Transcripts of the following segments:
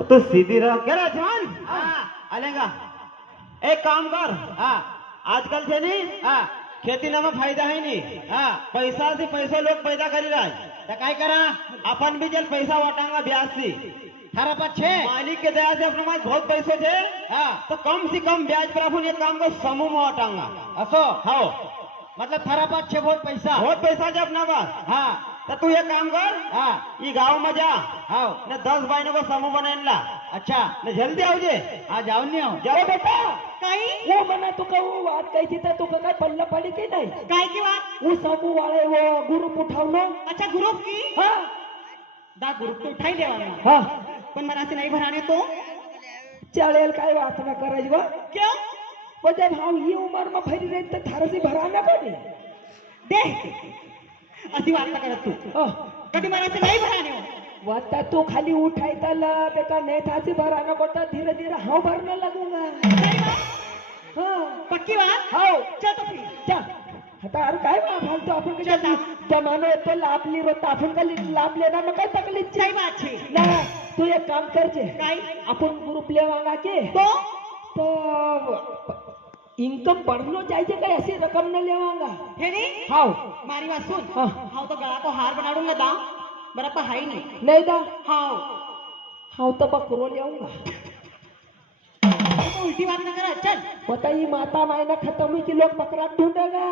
तो सीधी रह क्या राजमान। आलेगा एक काम कर। आजकल से नहीं खेती में फायदा है नहीं। पैसा से पैसे लोग पैदा करी रहा है काय करा अपन भी जल पैसा वाटांगा ब्याज से थारा पक्षे मालिक के दया से अपने पास बहुत पैसे थे। तो कम से कम ब्याज पर अपन एक काम को समूह में वाटांगा असो। हाँ मतलब थारा पास छे बहुत पैसा जो अपना पास। तो तू एक काम कर ये गाँव में जा न 10 बहनों को समूह बनाने। अच्छा न जल्दी आओ जे जाओ नहीं आओ जाओ बेटा। काही वो मना तुका वो बात काही तिथं तुका काय पडलं पडी की नाही काय की बात वो समूह वाले वो ग्रुप उठावलो। अच्छा ग्रुप की हाँ दा ग्रुप तो उठाई देवा ना हाँ पण मला से नहीं भराने तो चलेल काय बात ना करायची बा क्यों बजे भाव ये उम्र में फरी रही तो थारा से भराना पड़े दे अशी बात ना करत तू कधी मला से नहीं भराने हो वाता तो खाली उठाई तला बेटा नहीं था से भराना पड़ता धीरे धीरे हाँ भरने लगूंगा। सही बात हाँ पक्की बात हाँ चल तो फिर चल आता अरे काय बा फालतू आपण के चल ना। जमानो येतो लाभ ली रोता आपण का लाभ लेना मग काय तकलीफ सही बात छे ना तू एक काम करजे काय आपण ग्रुप लेवांगा के तो इनकम बढ़नो चाहिए काय ऐसी रकम न लेवांगा हे नी हाँ मारी बात सुन हाँ। हाउ तो गळा को हार बनाडूंगा दा बरा तो हाई नहीं नहीं दा हाउ हाँ तो बकरो लेऊंगा तो उल्टी बात ना कर चल बता ये माता मायना खत्म हुई कि लोग बकरा ढूंढेगा।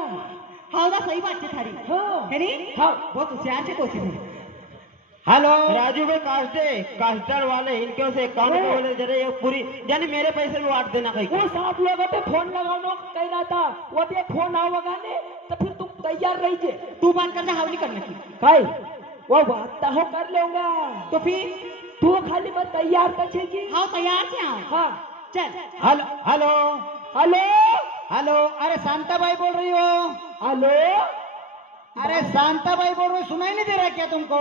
हाउ दा सही बात छे थारी हाँ हे नी हाँ बहुत होशियार छे कोशिश हेलो राजू भाई कास्टर वाले इनके से काम को बोले जरा ये पूरी यानी मेरे पैसे भी बांट देना कहीं वो साहब लोगों पे फोन लगाना कह रहा था वो भी फोन आवेगा ने तो फिर तुम तैयार रहिए। तू बात करना हाउ नहीं करने की काय वो बात तो कर लूंगा तो फिर तू खाली मैं तैयार कछेगी। हाउ तैयार छे हाउ हाँ चल हेलो हेलो हेलो हेलो अरे शांताबाई बोल रही हो। हेलो अरे शांताबाई बोल रही हो, सुनाई नहीं दे रहा क्या तुमको।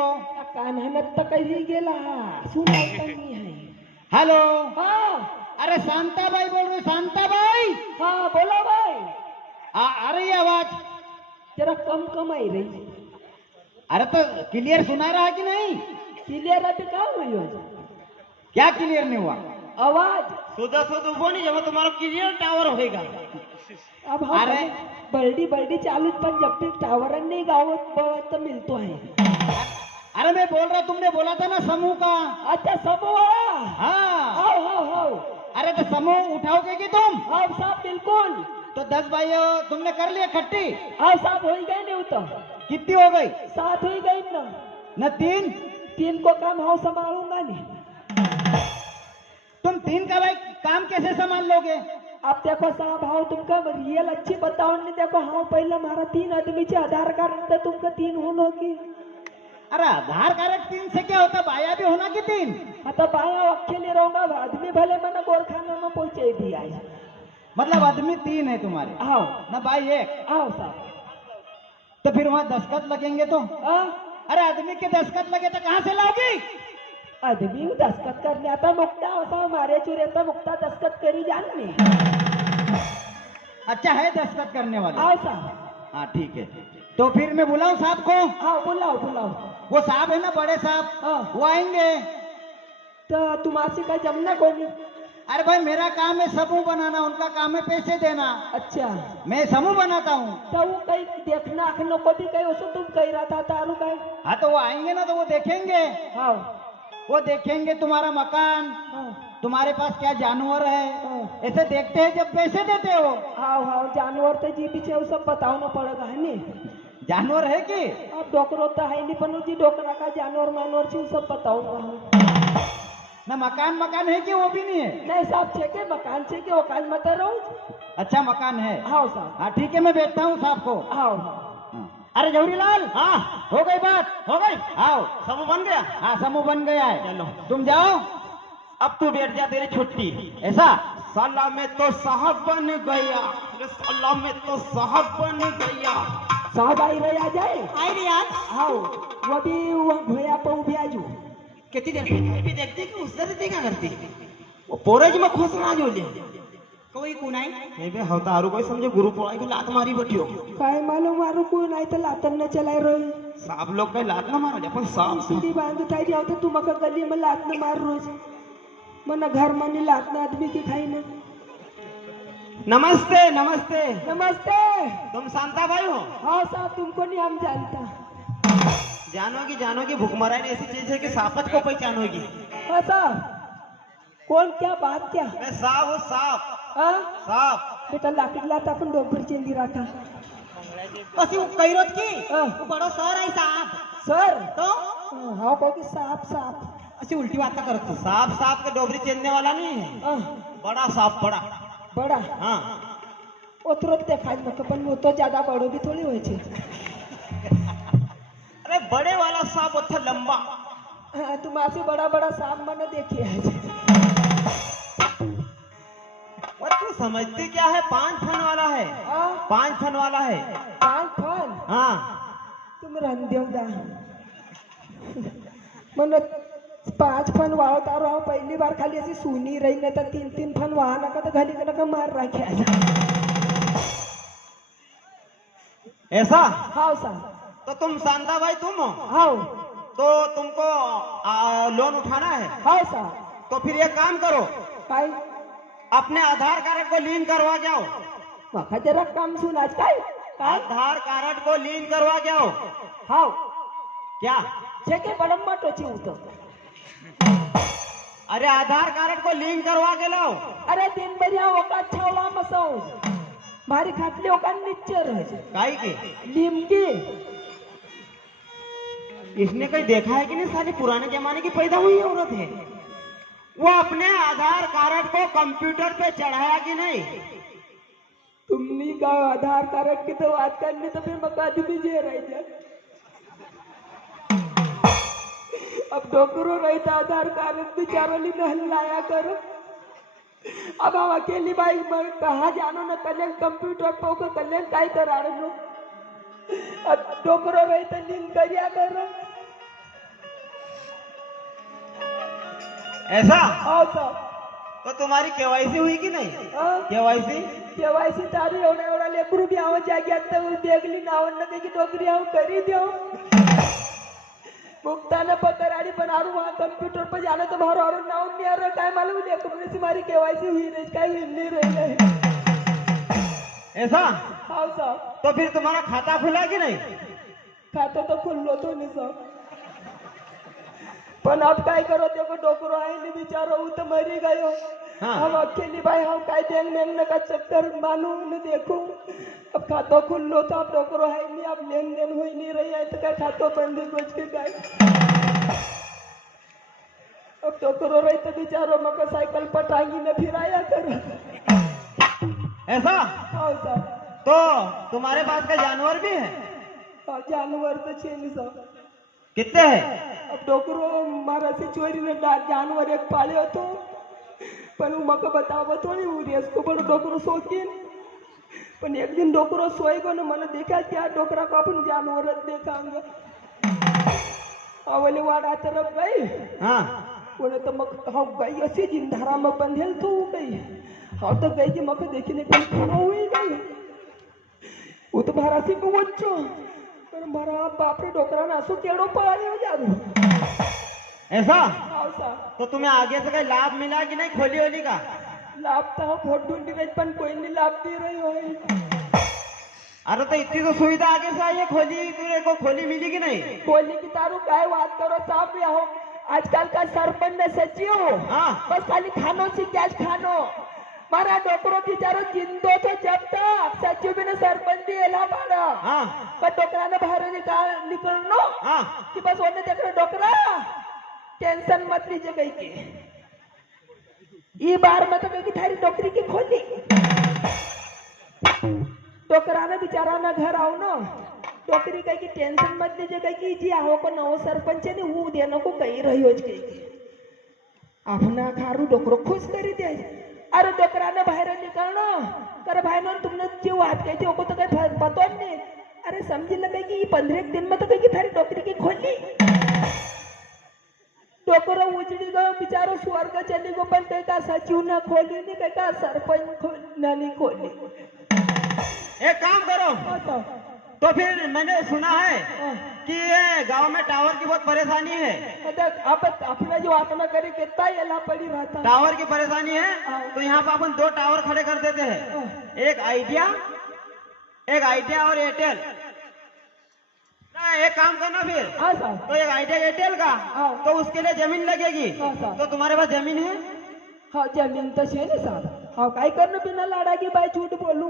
कान्हानत तो कहीं गेला सुनाता नहीं है। हेलो हाँ अरे शांताबाई बोल रही हो, शांताबाई हाँ बोलो भाई आ रही है आवाज। जरा कम कम आई रही अरे तो क्लियर सुना रहा कि नहीं। क्लियर अभी कहाँ हुई हो क्या क्लियर नहीं हुआ। आवाज सुधा वो नहीं जब तुम्हारा क्लियर टावर होएगा। अब हम अरे बल्डी बल्डी चालू पण जब भी टावर नहीं गावत तो मिलतो है। अरे मैं बोल रहा तुमने बोला था ना समूह का। अच्छा समूह हाँ आओ आओ आओ अरे तो समूह उठाओगे कि तुम। आओ साहब बिल्कुल तो 10 भाइयों तुमने कर लिया इकट्ठी। आओ साहब हो गए नहीं तो कितनी हो गई। 7 हो गई ना न 3 3 को काम हाउ संभालूंगा नहीं। तुम 3 का भाई काम कैसे संभाल लोगे। अब देखो साहब हाउ तुमका रियल अच्छी बताओ नहीं देखो हाँ पहले हमारा 3 आदमी से आधार कार्ड तो तुमका 3 होनो की। अरे आधार कार्ड 3 से क्या होता बाया भी होना कि 3। तो बाया अकेले रहूंगा आदमी भले मैंने गोरखाना में पहुंचे दिया है। मतलब आदमी 3 है तुम्हारे। आओ न भाई 1। आओ साहब तो फिर वहाँ दस्तखत लगेंगे तो। अरे आदमी के दस्तखत लगे तो कहाँ से लाओगी। आदमी दस्तखत करने आता मुक्ता होता हमारे चुरेता मुक्ता दस्तखत करी जानने। अच्छा है दस्तखत करने वाले। आओ साहब हाँ ठीक है तो फिर मैं बुलाऊं साहब को। आओ बुलाओ बुलाओ वो साहब है ना बड़े साहब हाँ। वो आएंगे। तो तुम्हारे का जमना कोई नहीं। अरे भाई मेरा काम है समूह बनाना उनका काम है पैसे देना। अच्छा मैं समूह बनाता हूँ। तो वो कहीं देखना आखिर को भी कहीं उसको तुम कह रहा था तारू कहीं। हाँ तो वो आएंगे ना तो वो देखेंगे। हाँ वो देखेंगे तुम्हारा मकान हाँ तुम्हारे पास क्या जानवर है हाँ। ऐसे देखते हैं जब पैसे देते हो। हाँ हाँ जानवर तो जी पीछे वो सब बताना पड़ेगा है नहीं। जानवर है कि अब डोकरो तो है नहीं पर जी डोकरा का जानवर मानवर छी सब बताऊंगा। ना मकान है कि वो भी नहीं है। नहीं साहब छेके मकान छे के मकान मत रहो। अच्छा मकान है। हाँ साहब हाँ ठीक है मैं बैठता हूँ साहब को। हाँ अरे जौहरीलाल हाँ हो गई बात। हो गई आओ समूह बन गया। हाँ समूह बन गया है। चलो तुम जाओ अब तू बैठ जा तेरी छुट्टी। ऐसा साला में तो साहब बन गया। अरे साला में तो साहब बन गया। साहब आई रहे आ जाए। आई रे यार आओ वो भी वो भैया पे उभी आजू कितनी देर भी देखते कि उससे देखा करती वो पोरेज में खुश ना जो ले कोई कुनाई ए बे होता आरु कोई समझे गुरु पढ़ाई को लात मारी बटियो। काय मालूम मारू कोई नाही तर लातन न चलाय रोज साहब लोग कहीं लात ना मारा अपन साहब सीधी बांध उठाई जाओ तो तुमका गली में लात न मार रोज। मना घर मनी लातना आदमी की खाई ना। नमस्ते नमस्ते। नमस्ते। तुम शांता भाई हो? हाँ साहब, तुमको नहीं हम जानता। जानोगी भूखमरा ने ऐसी चीज है कि सापत को पहचानोगी। हाँ साहब, कौन क्या बात क्या? मैं साफ हूँ, साफ हाँ साफ। बेटा लाकडी लाता पण डोंगर चेंदी राखा। अशी कैरोच की हाँ। बडो सर आहे साहब सर तो हाँ कहो कि साफ साफ। अशी उलटी वार्ता करत तू साफ साफ के डोबरी चेंदने वाला नहीं है, हाँ, बड़ा साफ बड़ा। बड़ा हाँ वो तुरंत देखाय मत, पण वो तो ज्यादा बड़ो भी थोड़ी होय छे। अरे बड़े वाला सांप अच्छा लंबा। हाँ, तुम आसे बड़ा बड़ा सांप मैंने देखे है। और तू समझती क्या है? 5 फन वाला है, हाँ 5 फन वाला है। 5 फन हाँ तुम रन देवदा मन 5 फन वाव तारो हाँ पहली बार खाली ऐसी सुनी रही नहीं तो 3-3 फन वहां ना तो घाली का मार रखे। ऐसा? हाँ साहब। तो तुम शांता भाई तुम हो? हाँ तो तुमको लोन उठाना है? हाँ साहब। तो फिर एक काम करो, काय अपने आधार कार्ड को लिंक करवा के आओ। मखा जरा काम सुन आज काय काय। आधार कार्ड को लिंक करवा के आओ। हाँ क्या? छे के बड़म माटो ची उतो। अरे आधार कार्ड को लिंक करवा के लाओ। अरे दिन भरिया ओका छावा मसाओ भारी खाटली ओका निच्चर है काई की? लिमकी। इसने कहीं देखा है कि नहीं? सारी पुराने जमाने की पैदा हुई औरत है। वो अपने आधार कार्ड को कंप्यूटर पे चढ़ाया कि नहीं? तुमनी का आधार कार्ड की तो बात करनी तो फिर मका आदमी जे रह जाए। अब डोकरो रहता आधार कार्ड बेचारो ली नहीं लाया करो। अब हम अकेली भाई मैं कहा जानो न कल्याण कंप्यूटर पे ओके कल्याण काय करा लो। अब डोकरो रहता लिंक करिया करो। ऐसा? हाँ साहब। तो तुम्हारी केवाईसी हुई कि नहीं? हाँ केवाईसी? केवायसी तारी एवढा एवढा लेकरू बी आवाज जागी आता देखली नावण न की डोकरी आव करी देव मुक्ताना पकडाडी पण आरू वहां कंप्यूटर पर जाने तो बाहर और नाव नहीं आ रहा काय मालूम लेकरू ने सी मारी केवायसी हुई रही काय हुई नहीं रही। ऐसा? हाँ साहब। तो फिर तुम्हारा खाता खुला कि नहीं? खातो तो खुल्लो तो नहीं साहब, पण अब काय करो देखो डोकरो आहे नहीं बिचारो वो तो मरी गयो। हाँ। हम अकेली भाई हम काय देंग मेंग का चक्कर मालूम न देखो। अब खातो खुल्लो तो अब डोकरो है नहीं, अब लेन देन हुई नहीं रही है तो क्या खातो बंद सोच के काय। अब डोकरो रही तो बिचारो मको साइकिल पर टांगी न फिराया करो। ऐसा? हाँ साहब। तो तुम्हारे पास का जानवर भी है? हाँ जानवर तो छे नहीं साहब। कितने है? अब डोकरो मारा से चोरी ने जानवर एक पाले तो पण मका बतावो थोड़ी वो रेस को बड़ो डोकरो शौकीन। पण एक दिन डोकरो सोएगो न मैंने देखा क्या डोकरा को अपन जानवर देखांगा। अवले वाड़ा तरफ गई। हाँ बोले तो मक हम गई ऐसी जिंधारा में बंधेल तो हो गई। हाँ तो गई कि मका देखने को खड़ा हुई गई। वो तो भरासी को बच्चो पर भरा बाप रे डोकरा ना सो केड़ो पाले हो जादू। ऐसा? हाँ साहब। तो तुम्हें आगे से कोई लाभ मिला कि नहीं खोली होली का? लाभ तो हम वोट ढूंढी रही पण कोई नहीं लाभ दे रही हो। अरे तो इतनी तो सुविधा आगे से आई है, खोली तुझे को खोली मिली कि नहीं? बोली की तारू काय बात करो साहब या हो आजकल का सरपंच ने सचिव हाँ। बस खाली खानो सी कैश खानो मारा डोकरो बिचारो जिंदो तो जब तक सचिव भी ने सरपंच दिला पाड़ा। हाँ पर डोकरा ने बाहर निकलनो हाँ कि बस उन्हें देख रहे डोकरा टेंशन मत लीजिए गई की ये बार में तो कहीं थारी डोकरी की खोली डोकरा ने बिचारा ना घर आओ ना डोकरी कहीं की टेंशन मत लीजिए कहीं की जी आओ को नवो सरपंच ने वो देने को कही रही हो कहीं अपना खारू डोकरो खुश करी दे। अरे डोकरा ने बाहर निकलना कर भाई ना तुमने जो बात कही थी वो तो कहीं पता नहीं। अरे समझ लगे कि 15 दिन में तो कहीं थारी डोकरी की खोली डोकरो उजड़ी गयो बिचारो स्वर्ग चली गो पण कहीं का सचिव ना खोली नहीं कहीं का सरपंच नहीं खोली। एक काम करो, तो फिर मैंने सुना है कि ये गांव में टावर की बहुत परेशानी है। देख अब अपना जो आत्मा करे कितना येला पड़ी रहता टावर की परेशानी है तो यहाँ पर अपन 2 टावर खड़े कर देते हैं, एक आइडिया और एयरटेल। ना, एक काम करना फिर, हाँ साहब तो एक आइडिया एयरटेल का, हाँ। तो उसके लिए जमीन लगेगी। हाँ, साहब। तो तुम्हारे पास जमीन है? हाँ जमीन तो छे ना साहब। हाँ काय करना बिना लाड़ा की भाई झूठ बोलूं।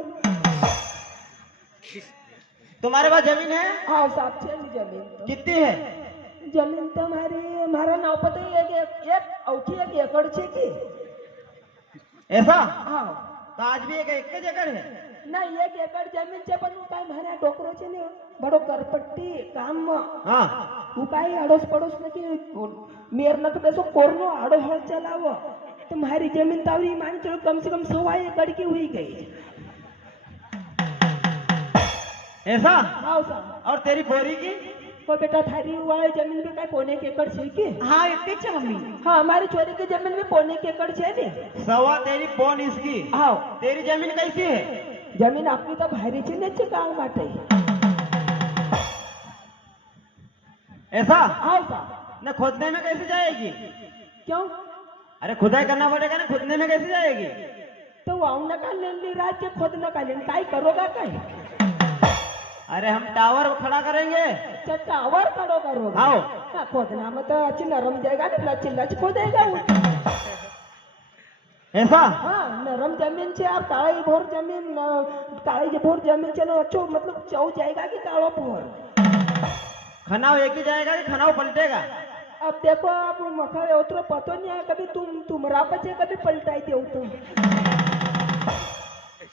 तुम्हारे पास जमीन है? हाँ साहब छे ना जमीन तो। कितनी है? जमीन तो हमारा नाव पता ही है कि एक एकड़ छे की। ऐसा? हाँ तो आज भी एक एकड़ है? नहीं 1 एकड़ जमीन छे पण काय मारा डोकरो छे ने बड़ो करपट्टी काम हाँ। હું કાંઈ આડોશ પડોશ નથી મેર નક બેસો કોરનો આડો હળ ચલાવો તો મારી જમીન તાવરી માની ચલો कम से कम 1.5 एकड़ की हुई गई। ऐसा? हाँ साहब और तेरी बोरी की? तो बेटा थारी वाली जमीन भी काय 1.25 एकड़ छे की। हाँ इतनी छ मम्मी। हाँ हमारी छोरी की जमीन भी 1.25 एकड़ छे ने। सवा तेरी पौन इसकी। हाँ तेरी जमीन कैसी है? जमीन आपकी तो भारी छे ने छे गांव माटे। ऐसा? हाँ साहब न खोदने में कैसे जाएगी? क्यों अरे खुदाई करना पड़ेगा ना, खोदने में कैसे जाएगी? तो वाऊ न का लेली रात के खुद न का लेन काय करोगा काय। अरे हम टावर खड़ा करेंगे। अच्छा टावर खड़ो करोगा। आओ। हाँ खोदना में तो अच्छी नरम जाएगा ना लच लच खोदेगा वो। ऐसा? हाँ नरम जमीन से आप काली भोर जमीन चलो अच्छो मतलब चौ जाएगा कि कालो भोर। खनाव एक ही जाएगा कि खनाव पलटेगा? अब देखो आप मखा उतरो पतो नहीं है कभी तुमरा पचे कभी पलटाई दे तो।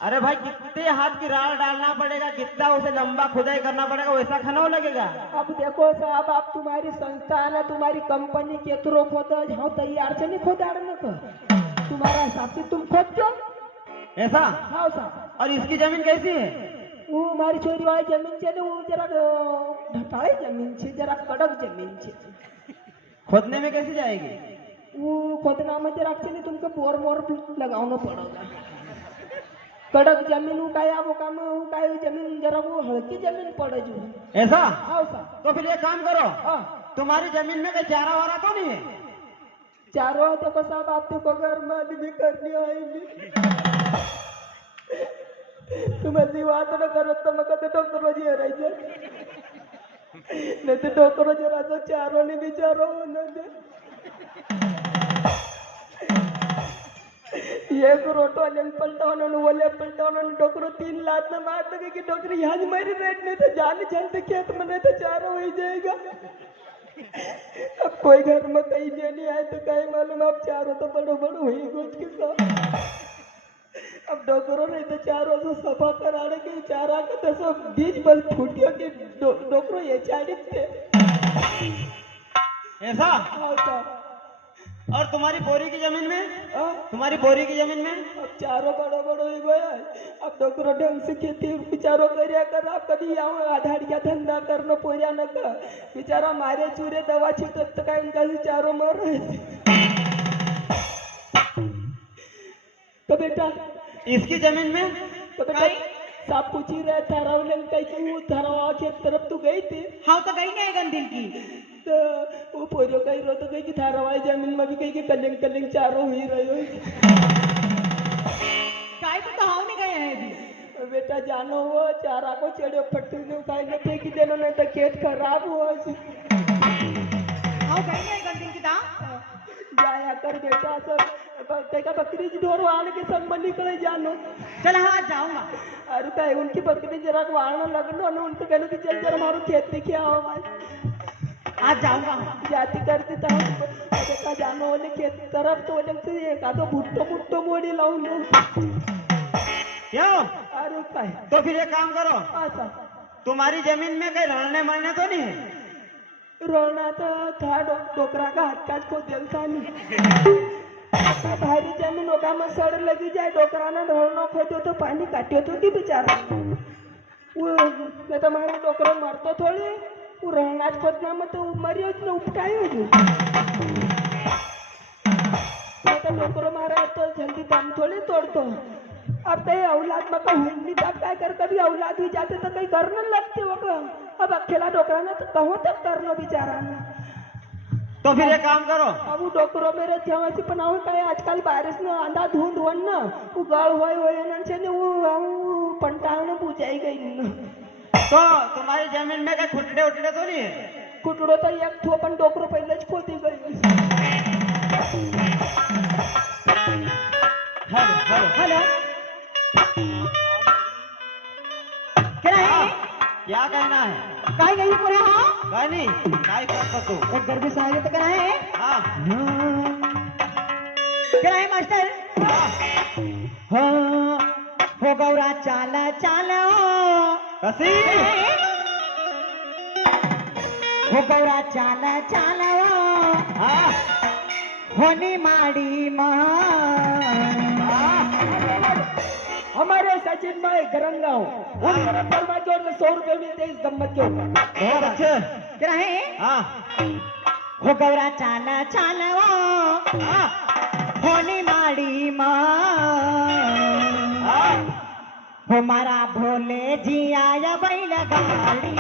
अरे भाई कितने हाथ की राल डालना पड़ेगा, कितना उसे लंबा खुदाई करना पड़ेगा, वैसा खनाव लगेगा। अब देखो साहब आप तुम्हारी संस्थान है तुम्हारी कंपनी केतरो खोद हाँ तैयार से नहीं खोदाड़ने को तुम्हारा हिसाब से तुम खोद दो। ऐसा? हाँ साहब और इसकी जमीन कैसी है? वो हमारी छोरी वाली जमीन छे ने वो जरा ढटाई जमीन छे जरा कड़क जमीन छे। खोदने में कैसे जाएगी? वो खोदना में जरा छे ने तुमको बोर मोर लगाना पड़ेगा। कड़क जमीन वो काय वो काम वो काय जमीन जरा वो हल्की जमीन पड़े जो। ऐसा? हाँ साहब तो फिर ये काम करो, हाँ तुम्हारी जमीन में कोई चारा वारा तो नहीं है? चारों देखो साहब आप देखो घर में आदमी करनी आएगी। तुम ऐसी बात न करो तो मैं कहते डॉक्टर जी रही जाए नहीं तो डॉक्टर जरा तो चारों ने बिचारो होना दे। ये रोटो ले पलटावना ओले पलटावना डॉक्टर 3 लात में मार लगे कि डॉक्टर यहाँ मेरी रेट नहीं तो जान चलते खेत में नहीं तो चारों हो जाएगा। अब कोई घर में कहीं नहीं आए तो कहीं मालूम आप चारों तो बड़ो बड़ो हुई गोच के साथ। अब डॉक्टरों ने तो चारों से सफा कराने के चारा के तो सब बीज बल फूटिया के डॉक्टर ये चाड़ी थे। ऐसा? हाँ साहब और तुम्हारी बोरी की जमीन में? हाँ? तुम्हारी बोरी की जमीन में? अब चारों बड़ो बड़ो ही गया अब डॉक्टर ढंग से खेती बिचारो करिया कर आप कभी यहाँ आधारिया धंधा करना पोरिया न कर बेचारा मारे चूरे दवा छिटत तो का इनका से चारों मर रहे तो बेटा इसकी जमीन में? तो बेटा साफ पूछ ही रहे थारावलन कहीं वो थारावा के तरफ तो गई थी। हाँ तो गई नहीं गंदिल की तो वो पोरियो कही रो तो कहीं की थारावाई जमीन में भी कहीं के कलिंग कलिंग चारों ही रहे हो। काय तो हाँ नहीं गए हैं अभी। बेटा जानो वो चारा को चढ़ो फट्टू ने उठाई न फेंकी देनो नहीं तो खेत खराब हुआ। हाँ गई नहीं गंदिल की ता जाया कर बेटा सब तेका बकरी जी ढोर वाण के संग में निकले जानो। चल हाँ जाऊंगा। अरे कहे उनकी बकरी जरा वाण लगनो न उनको कहनो कि चल जरा मारो खेत देखिए आओ भाई आज जाऊंगा। जाति करती था बेटा जानो वाले खेत तरफ तो वजन से एक आधो भुट्टो भुट्टो मोड़ी लाऊं लो। क्यों? अरे कहे तो फिर ये काम करो, अच्छा तुम्हारी जमीन में कहीं रलने मरने तो नहीं है? रोना तो था डोकरा का हाथ काट को दिलता नहीं भारी जमीन होगा में सड़ लगी जाए डोकरा ना ढोलना खोदो तो पानी काटियो तो की बेचारा वो मैं तो मारा डोकरा मरतो थोड़ी वो रहना खोदना में तो मरियो न उपटायो जो मैं तो डोकरा मारा तो जल्दी दम थोड़ी तोड़तो अब तो ये औलाद में का हुई तब काय कर, कभी औलाद हुई जाते तो कहीं करने लगते वो का। अब अकेला डोकरा ना तो कहो तक करना बेचारा ना। तो फिर एक काम करो, अब वो डोकरो मेरे जेवाची पण आहो काय आजकाल बारिश न अंधा धुंद वन न वो गाळ होय न छे ने वो पंटाळ न बुझाई गई न। तो तुम्हारी जमीन में क्या खुटड़े उटड़े तो नहीं है? कुटड़ो तो एक थो पण डोकरो पहिलेच खोदी गई। हेलो हेलो हेलो क्या है क्या कहना है? काय गई पुरे हाँ काय नहीं, काय करता तू? एक गर्भी साहेब तो क्या है हाँ क्या है मास्टर हाँ हो गौरा चाला चाला कसी हो गौरा चाला चाला हाँ होनी माड़ी हमारे सचिन भाई गरंगांव उन पर जो 100 रुपए मिलते इस गम्मत के ऊपर। बहुत अच्छे। क्या है हाँ हो गौरा चाला चाला हाँ होनी माड़ी हाँ हो मारा भोले जी आया बैल गाड़ी